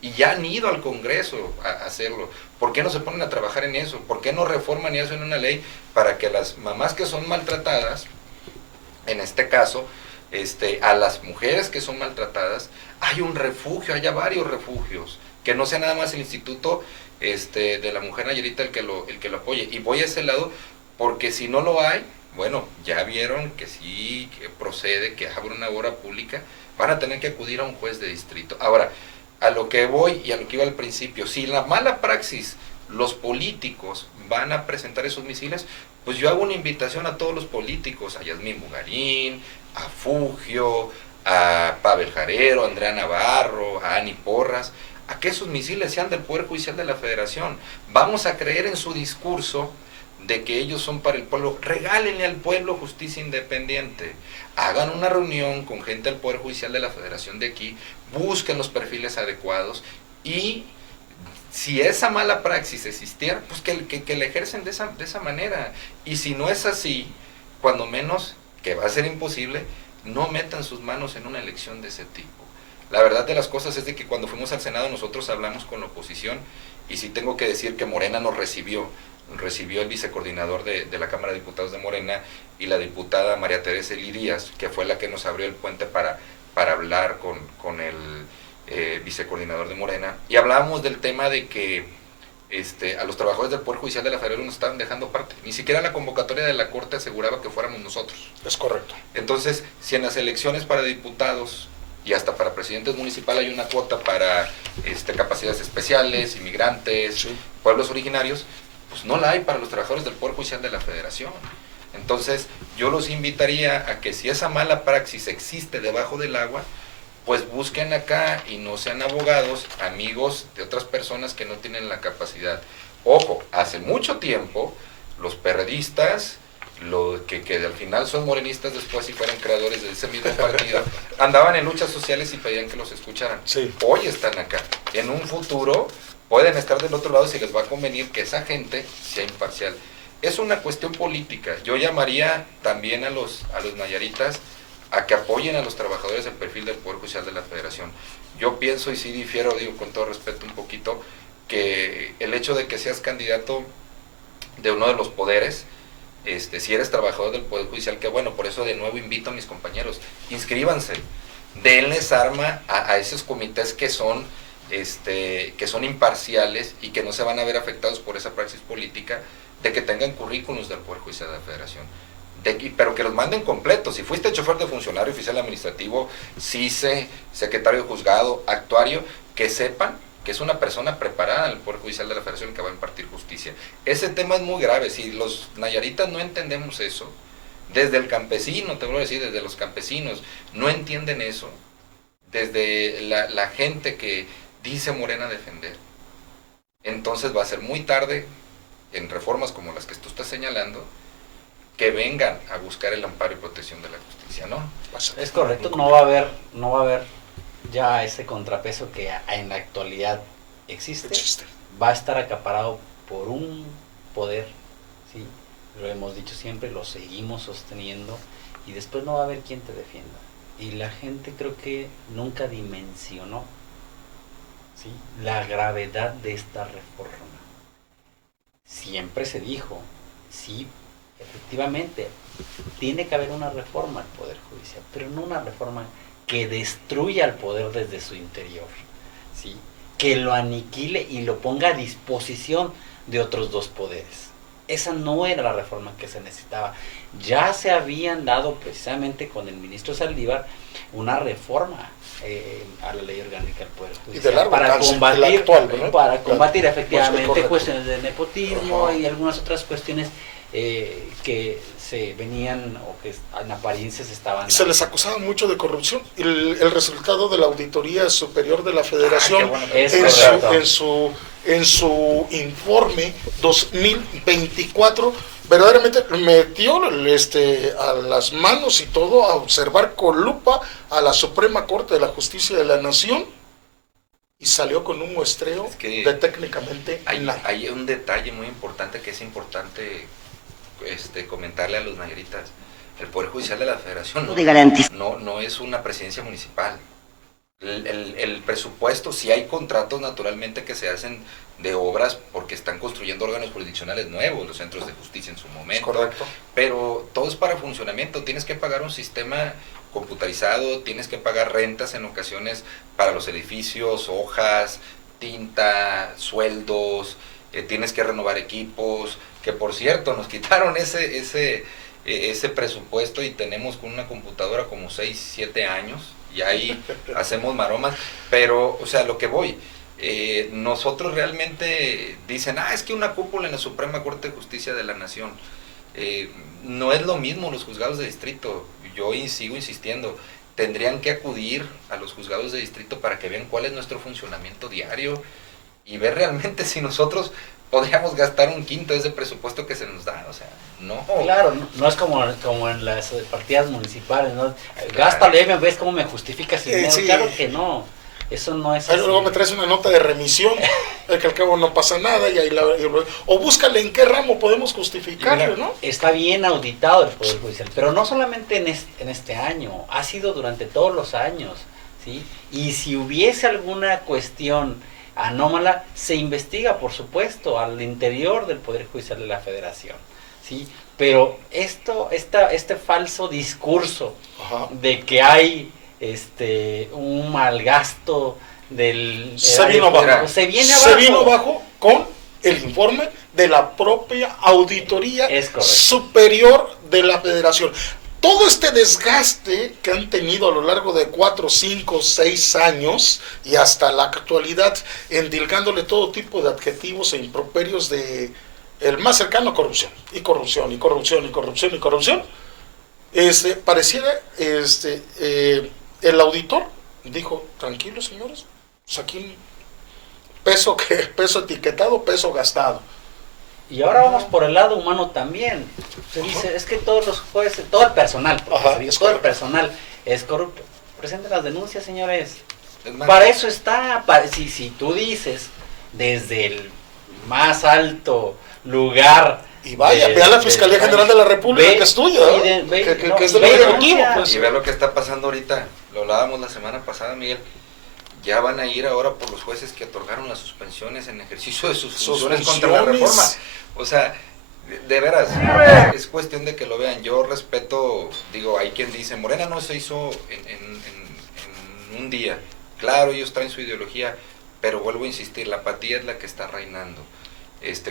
y ya han ido al Congreso a hacerlo. ¿Por qué no se ponen a trabajar en eso? ¿Por qué no reforman y hacen una ley para que las mamás que son maltratadas, en este caso, a las mujeres que son maltratadas, hay un refugio, haya varios refugios, que no sea nada más el instituto de la mujer nayarita el que lo apoye? Y voy a ese lado porque si no lo hay, bueno, ya vieron que sí, que procede, que abre una obra pública, van a tener que acudir a un juez de distrito. Ahora, a lo que voy y a lo que iba al principio, si la mala praxis, los políticos van a presentar esos misiles, pues yo hago una invitación a todos los políticos, a Yasmín Bugarín, a Fugio, a Pavel Jarero, a Andrea Navarro, a Ani Porras, a que esos misiles sean del Poder Judicial de la Federación. Vamos a creer en su discurso de que ellos son para el pueblo. Regálenle al pueblo justicia independiente. Hagan una reunión con gente del Poder Judicial de la Federación de aquí, busquen los perfiles adecuados, y si esa mala praxis existiera, pues que la ejercen de esa manera. Y si no es así, cuando menos, que va a ser imposible, no metan sus manos en una elección de ese tipo. La verdad de las cosas es de que cuando fuimos al Senado nosotros hablamos con la oposición, y sí tengo que decir que Morena nos recibió el vicecoordinador de la Cámara de Diputados de Morena y la diputada María Teresa Elías, que fue la que nos abrió el puente para hablar con el vicecoordinador de Morena, y hablábamos del tema de que a los trabajadores del Poder Judicial de la Federación nos estaban dejando parte. Ni siquiera la convocatoria de la Corte aseguraba que fuéramos nosotros. Es correcto. Entonces, si en las elecciones para diputados y hasta para presidentes municipales hay una cuota para capacidades especiales, inmigrantes, sí, pueblos originarios, pues no la hay para los trabajadores del Poder Judicial de la Federación. Entonces, yo los invitaría a que si esa mala praxis existe debajo del agua, pues busquen acá y no sean abogados, amigos de otras personas que no tienen la capacidad. Ojo, hace mucho tiempo, los perredistas, los que al final son morenistas después y fueron creadores de ese mismo partido, andaban en luchas sociales y pedían que los escucharan. Sí. Hoy están acá. En un futuro pueden estar del otro lado si les va a convenir que esa gente sea imparcial. Es una cuestión política. Yo llamaría también a los nayaritas a que apoyen a los trabajadores del perfil del Poder Judicial de la Federación. Yo pienso, y sí difiero, digo con todo respeto un poquito, que el hecho de que seas candidato de uno de los poderes, si eres trabajador del Poder Judicial, que bueno, por eso de nuevo invito a mis compañeros, inscríbanse, denles arma a esos comités que son imparciales y que no se van a ver afectados por esa praxis política, de que tengan currículums del Poder Judicial de la Federación, pero que los manden completos. Si fuiste chofer de funcionario, oficial administrativo, CICE, secretario de juzgado, actuario, que sepan que es una persona preparada en el Poder Judicial de la Federación que va a impartir justicia. Ese tema es muy grave. Si los nayaritas no entendemos eso, desde el campesino, te voy a decir, desde los campesinos, no entienden eso, desde la gente que dice Morena defender, entonces va a ser muy tarde en reformas como las que tú estás señalando, que vengan a buscar el amparo y protección de la justicia, ¿no? Es correcto, no va a haber ya ese contrapeso que en la actualidad existe. Va a estar acaparado por un poder, ¿sí?, lo hemos dicho siempre, lo seguimos sosteniendo y después no va a haber quien te defienda. Y la gente creo que nunca dimensionó, ¿sí?, la gravedad de esta reforma. Siempre se dijo, sí, efectivamente, tiene que haber una reforma al Poder Judicial, pero no una reforma que destruya al poder desde su interior, ¿sí?, que lo aniquile y lo ponga a disposición de otros dos poderes. Esa no era la reforma que se necesitaba. Ya se habían dado precisamente con el ministro Saldívar una reforma a la ley orgánica del Poder Judicial para combatir efectivamente cuestiones de nepotismo y algunas otras cuestiones que se venían o que en apariencias estaban... Se les acusaba mucho de corrupción. El resultado de la Auditoría Superior de la Federación en su informe 2024 verdaderamente metió a las manos y todo a observar con lupa a la Suprema Corte de la Justicia de la Nación y salió con un muestreo de técnicamente nada. Hay un detalle muy importante que es importante comentarle a los nagritas. El Poder Judicial de la Federación no es una presidencia municipal. El presupuesto, si hay contratos naturalmente que se hacen de obras porque están construyendo órganos jurisdiccionales nuevos, los centros de justicia en su momento, correcto, pero todo es para funcionamiento. Tienes que pagar un sistema computarizado, tienes que pagar rentas en ocasiones para los edificios, hojas, tinta, sueldos, tienes que renovar equipos, que por cierto nos quitaron ese presupuesto y tenemos con una computadora como 6, 7 años y ahí hacemos maromas, pero o sea, lo que voy, nosotros realmente dicen, es que una cúpula en la Suprema Corte de Justicia de la Nación, no es lo mismo los juzgados de distrito. Yo sigo insistiendo, tendrían que acudir a los juzgados de distrito para que vean cuál es nuestro funcionamiento diario y ver realmente si nosotros podríamos gastar un quinto de ese presupuesto que se nos da, o sea, no. Claro, no es como en las partidas municipales, ¿no? Gástale, ves cómo me justificas el dinero. Sí. Claro que no, eso no es así. Luego me traes una nota de remisión, que al cabo no pasa nada, y ahí o búscale en qué ramo podemos justificarlo, ¿no? Está bien auditado el Poder Judicial, pero no solamente en este año, ha sido durante todos los años, ¿sí? Y si hubiese alguna cuestión anómala, se investiga, por supuesto, al interior del Poder Judicial de la Federación, ¿sí? Pero este falso discurso de que hay un mal gasto se vino abajo con el informe de la propia Auditoría Superior de la Federación. Todo este desgaste que han tenido a lo largo de 4, 5, 6 años y hasta la actualidad, endilgándole todo tipo de adjetivos e improperios de el más cercano a corrupción, y corrupción, y corrupción, y corrupción, y corrupción, pareciera, el auditor dijo, tranquilos señores, pues aquí peso etiquetado, peso gastado. Y ahora vamos por el lado humano también. Se dice, es que todos los jueces, todo el personal, todo el personal es corrupto. Presenten las denuncias, señores. Para eso está. Si tú dices desde el más alto lugar. Y vea la Fiscalía General de la República que es tuya, que es del Ejecutivo. Y ve lo que está pasando ahorita. Lo hablábamos la semana pasada, Miguel. Ya van a ir ahora por los jueces que otorgaron las suspensiones en ejercicio de sus funciones contra la reforma. O sea, de veras, es cuestión de que lo vean. Yo respeto, hay quien dice, Morena no se hizo en un día. Claro, ellos traen su ideología, pero vuelvo a insistir, la apatía es la que está reinando.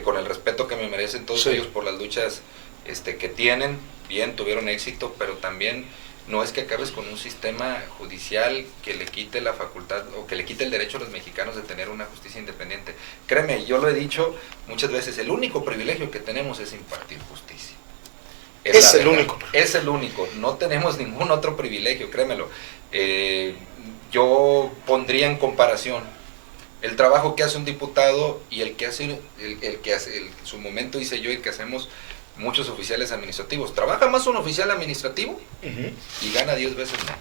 Con el respeto que me merecen todos ellos por las luchas que tienen, bien, tuvieron éxito, pero también no es que acabes con un sistema judicial que le quite la facultad o que le quite el derecho a los mexicanos de tener una justicia independiente. Créeme, yo lo he dicho muchas veces, el único privilegio que tenemos es impartir justicia. Es el único, no tenemos ningún otro privilegio, créemelo. Yo pondría en comparación el trabajo que hace un diputado y el que hace, en su momento hice yo y que hacemos muchos oficiales administrativos. Trabaja más un oficial administrativo y gana 10 veces menos.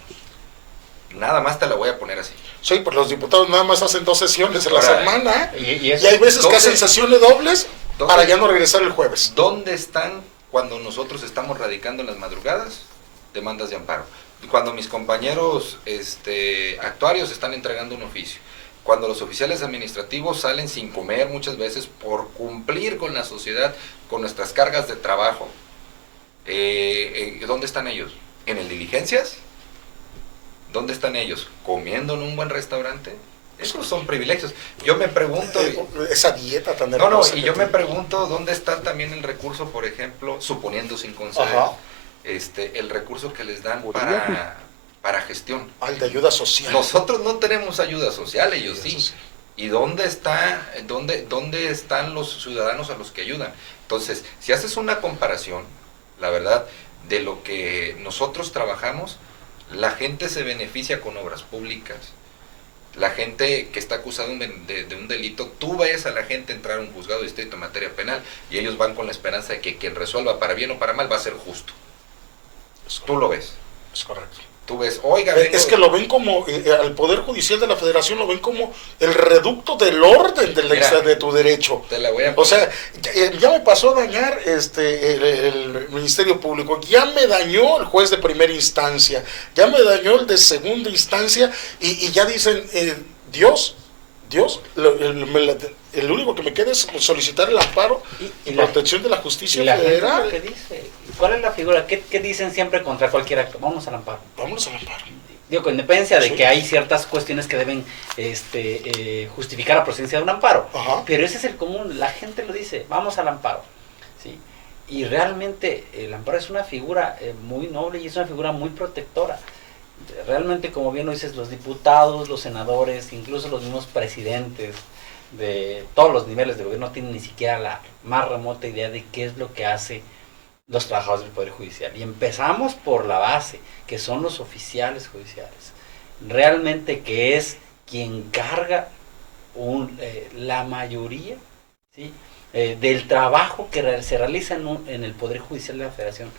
Nada más te la voy a poner así. Sí, pues los diputados nada más hacen 2 sesiones en la semana, y hay veces que hacen sesiones dobles para ya no regresar el jueves. ¿Dónde están cuando nosotros estamos radicando en las madrugadas demandas de amparo. Cuando mis compañeros actuarios están entregando un oficio. Cuando los oficiales administrativos salen sin comer muchas veces por cumplir con la sociedad, con nuestras cargas de trabajo. ¿Dónde están ellos? ¿En el diligencias? ¿Dónde están ellos? ¿Comiendo en un buen restaurante? Esos son privilegios. Yo me pregunto... esa dieta tan hermosa. No, y yo me pregunto dónde está también el recurso, por ejemplo, suponiendo sin conceder, el recurso que les dan para gestión. Al de ayuda social. Nosotros no tenemos ayuda social, ellos sí. ¿Y dónde están los ciudadanos a los que ayudan? Entonces, si haces una comparación, la verdad, de lo que nosotros trabajamos, la gente se beneficia con obras públicas. La gente que está acusada de un delito, tú ves a la gente entrar a un juzgado de distrito en materia penal y ellos van con la esperanza de que quien resuelva para bien o para mal va a ser justo. Tú lo ves. Es correcto. Tú ves, oiga, es que lo ven como, al Poder Judicial de la Federación lo ven como el reducto del orden de tu derecho. Te la voy a poner. O sea, ya me pasó a dañar el Ministerio Público, ya me dañó el juez de primera instancia, ya me dañó el de segunda instancia, y ya dicen, Dios, el único que me queda es solicitar el amparo y protección de la justicia federal. Lo que dice. ¿Cuál es la figura? ¿Qué dicen siempre contra cualquier acto? Vamos al amparo. Vámonos al amparo. Digo, con independencia de que hay ciertas cuestiones que deben justificar la procedencia de un amparo. Ajá. Pero ese es el común, la gente lo dice, vamos al amparo. ¿Sí? Y realmente el amparo es una figura muy noble y es una figura muy protectora. Realmente, como bien lo dices, los diputados, los senadores, incluso los mismos presidentes de todos los niveles de gobierno no tienen ni siquiera la más remota idea de qué es lo que hace los trabajadores del Poder Judicial. Y empezamos por la base, que son los oficiales judiciales. Realmente que es quien carga la mayoría, ¿sí? Del trabajo que se realiza en el Poder Judicial de la Federación.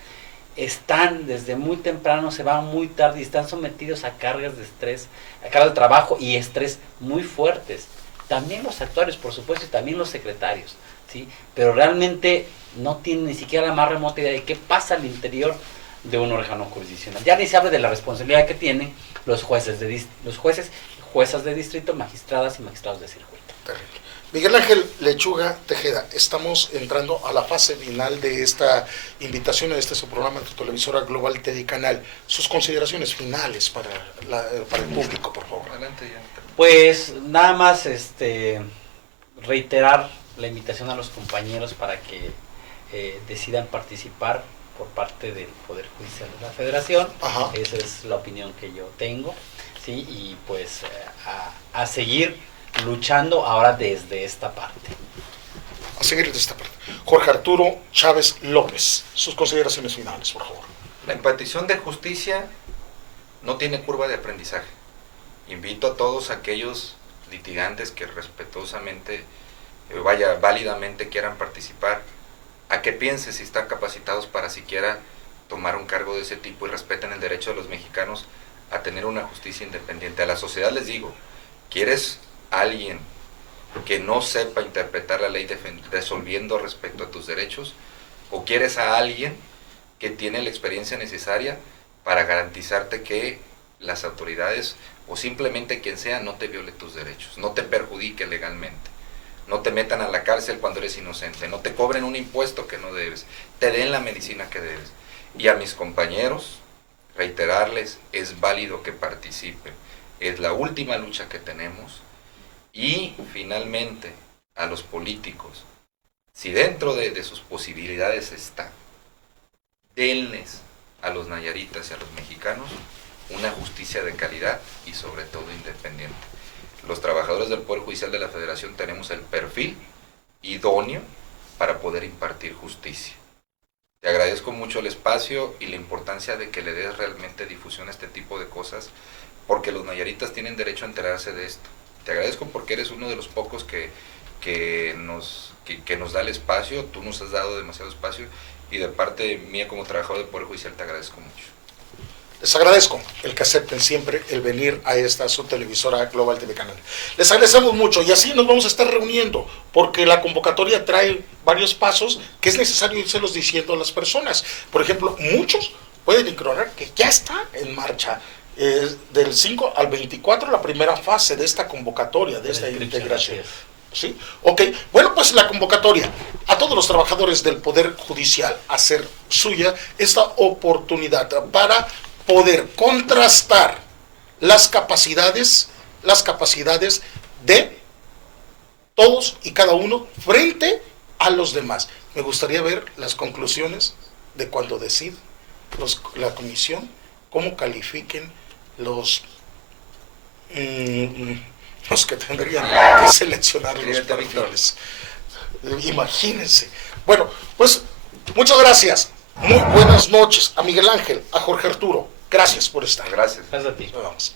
Están desde muy temprano, se van muy tarde y están sometidos a cargas de estrés, a cargas de trabajo y estrés muy fuertes. También los actuarios, por supuesto, y también los secretarios, ¿sí? Pero realmente no tienen ni siquiera la más remota idea de qué pasa al interior de un órgano jurisdiccional. Ya ni se habla de la responsabilidad que tienen los jueces, juezas de distrito, magistradas y magistrados de circuito. Terrible. Miguel Ángel Lechuga Tejeda, estamos entrando a la fase final de esta invitación a su programa de tu televisora Global TV Canal. Sus consideraciones finales para el público, por favor. Adelante ya. Pues nada más reiterar la invitación a los compañeros para que decidan participar por parte del Poder Judicial de la Federación. Ajá. Esa es la opinión que yo tengo, ¿sí? Y pues a seguir luchando ahora desde esta parte. A seguir desde esta parte. Jorge Arturo Chávez López, sus consideraciones finales, por favor. La impartición de justicia no tiene curva de aprendizaje. Invito a todos aquellos litigantes que respetuosamente, válidamente quieran participar, a que piensen si están capacitados para siquiera tomar un cargo de ese tipo y respeten el derecho de los mexicanos a tener una justicia independiente. A la sociedad les digo, ¿quieres alguien que no sepa interpretar la ley resolviendo respecto a tus derechos? ¿O quieres a alguien que tiene la experiencia necesaria para garantizarte que las autoridades o simplemente quien sea no te viole tus derechos, no te perjudique legalmente, no te metan a la cárcel cuando eres inocente, no te cobren un impuesto que no debes, te den la medicina que debes? Y a mis compañeros, reiterarles, es válido que participen, es la última lucha que tenemos. Y finalmente, a los políticos, si dentro de sus posibilidades está, denles a los nayaritas y a los mexicanos una justicia de calidad y sobre todo independiente. Los trabajadores del Poder Judicial de la Federación tenemos el perfil idóneo para poder impartir justicia. Te agradezco mucho el espacio y la importancia de que le des realmente difusión a este tipo de cosas, porque los nayaritas tienen derecho a enterarse de esto. Te agradezco porque eres uno de los pocos que nos da el espacio, tú nos has dado demasiado espacio, y de parte mía como trabajador del Poder Judicial te agradezco mucho. Les agradezco el que acepten siempre el venir a esta su televisora Global TV Canal. Les agradecemos mucho y así nos vamos a estar reuniendo porque la convocatoria trae varios pasos que es necesario irselos diciendo a las personas. Por ejemplo, muchos pueden ignorar que ya está en marcha del 5 al 24 la primera fase de esta convocatoria, de esta integración. ¿Sí? Ok, bueno, pues la convocatoria a todos los trabajadores del Poder Judicial hacer suya esta oportunidad para poder contrastar las capacidades de todos y cada uno frente a los demás. Me gustaría ver las conclusiones de cuando decide la comisión, cómo califiquen los que tendrían que seleccionar los perfiles. Imagínense. Bueno, pues muchas gracias. Muy buenas noches a Miguel Ángel, a Jorge Arturo. Gracias por estar. Gracias. Gracias a ti. Nos vemos.